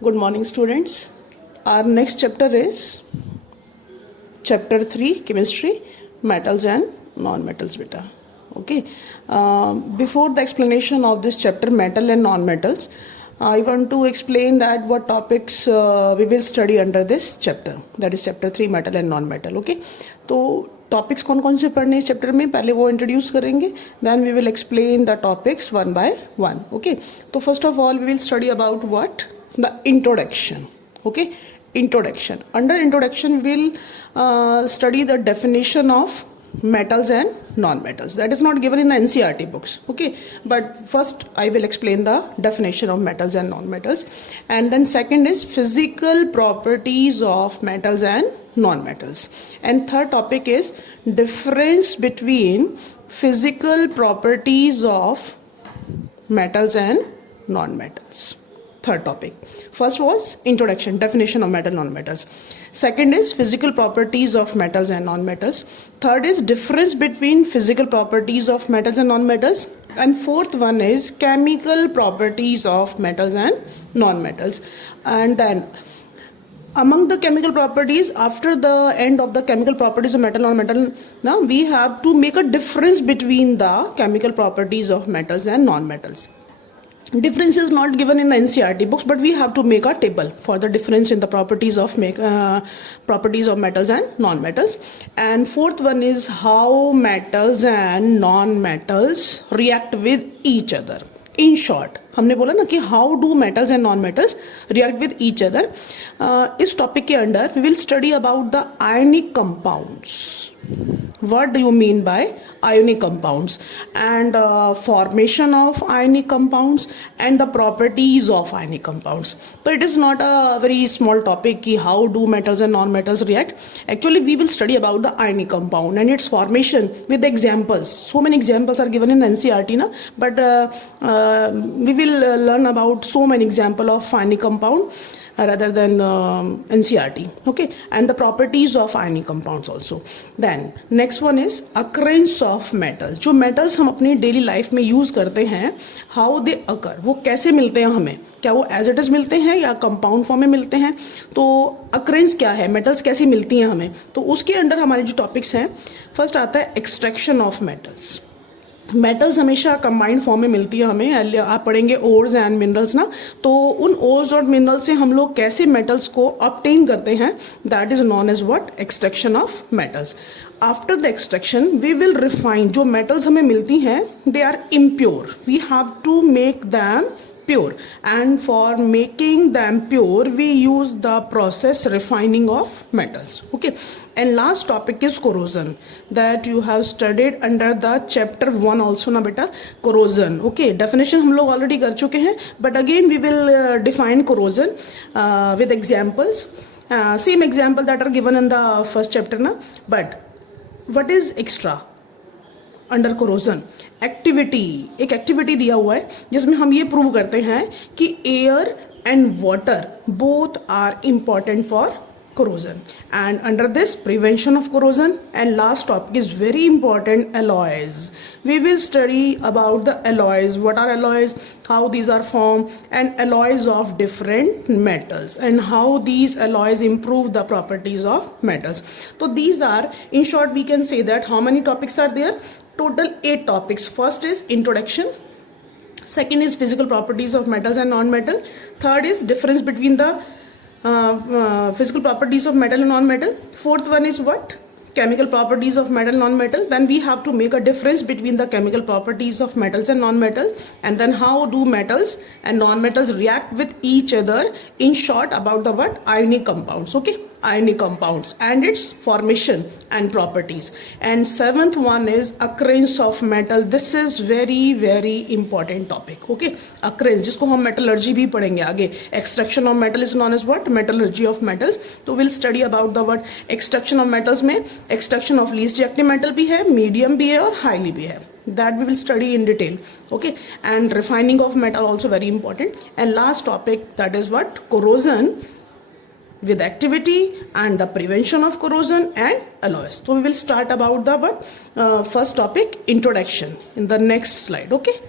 Good morning, students. Our next chapter is chapter 3, chemistry, metals and non-metals, beta. Okay. Before the explanation of this chapter, metal and non-metals, I want to explain that what topics we will study under this chapter. That is chapter 3, metal and non-metal. Okay. तो topics कौन कौन से पढ़ने इस chapter में पहले वो introduce करेंगे, then we will explain the topics one by one. Okay, तो first of all we will study about what the introduction. Okay, introduction. Under introduction we will study the definition of metals and non-metals. That is not given in the NCERT books. Okay, but first I will explain the definition of metals and non-metals, and then second is physical properties of metals and non-metals, and third topic is difference between physical properties of metals and non-metals. Third topic. First was introduction, definition of metal, non-metals. Second is physical properties of metals and non-metals. Third is difference between physical properties of metals and non-metals. And fourth one is chemical properties of metals and non-metals. And then among the chemical properties, after the end of the chemical properties of metal, non-metal, now we have to make a difference between the chemical properties of metals and non-metals. Difference is not given in the NCERT books, but we have to make a table for the difference in the properties of properties of metals and non-metals. And fourth one is how metals and non-metals react with each other. In short, हमने बोला ना कि how do metals and non-metals react with each other. इस topic के under we will study about the ionic compounds. What do you mean by ionic compounds, and formation of ionic compounds and the properties of ionic compounds. So it is not a very small topic कि how do metals and non-metals react. Actually we will study about the ionic compound and its formation with examples. So many examples are given in the NCERT na, but we will learn about so many example of ionic compound rather than NCERT. Okay, and the properties of ionic compounds also. Then next one is occurrence of metals. जो metals हम अपनी daily life में use करते हैं, how they occur, वो कैसे मिलते हैं हमें, क्या वो as it is मिलते हैं या compound form में मिलते हैं, तो occurrence क्या है, metals कैसी मिलती हैं हमें, तो उसके अंदर हमारे जो topics हैं, first आता है extraction of metals. मेटल्स हमेशा कंबाइंड फॉर्म में मिलती है हमें, आप पढ़ेंगे ओर्स एंड मिनरल्स ना, तो उन ओर्स और मिनरल्स से हम लोग कैसे मेटल्स को ऑब्टेन करते हैं, that is known as what, extraction of metals. After the extraction we will refine. जो मेटल्स हमें मिलती हैं they are impure, we have to make them pure, and for making them pure we use the process refining of metals. Okay, and last topic is corrosion, that you have studied under the chapter 1 also na beta, corrosion. Okay, definition हम लोग already कर चुके हैं, but again we will define corrosion with examples, same example that are given in the first chapter na. But what is extra under corrosion? Activity, एक activity दिया हुआ है जिसमें हम ये प्रूव करते हैं कि air and water both are important for corrosion, and under this prevention of corrosion. And last topic is very important, alloys. We will study about the alloys, what are alloys, how these are formed, and alloys of different metals and how these alloys improve the properties of metals. So these are, in short we can say that how many topics are there, total 8 topics. First is introduction, second is physical properties of metals and non-metal, third is difference between the physical properties of metal and non-metal, fourth one is what, chemical properties of metal and non-metal. Then we have to make a difference between the chemical properties of metals and non-metals, and then how do metals and non-metals react with each other. In short about the what, ionic compounds. Okay, ionic compounds and its formation and properties. And seventh one is occurrence of metal. This is very very important topic. Okay, occurrence, जिसको हम metallurgy भी पढ़ेंगे आगे. Extraction of metal is known as what, metallurgy of metals. तो we'll study about the what, extraction of metals में extraction of least reactive metal भी है, medium भी है और highly भी है. That we will study in detail. Okay, and refining of metal also very important. And last topic, that is what, corrosion with activity and the prevention of corrosion and alloys. So we will start about the first topic, introduction, in the next slide. Okay.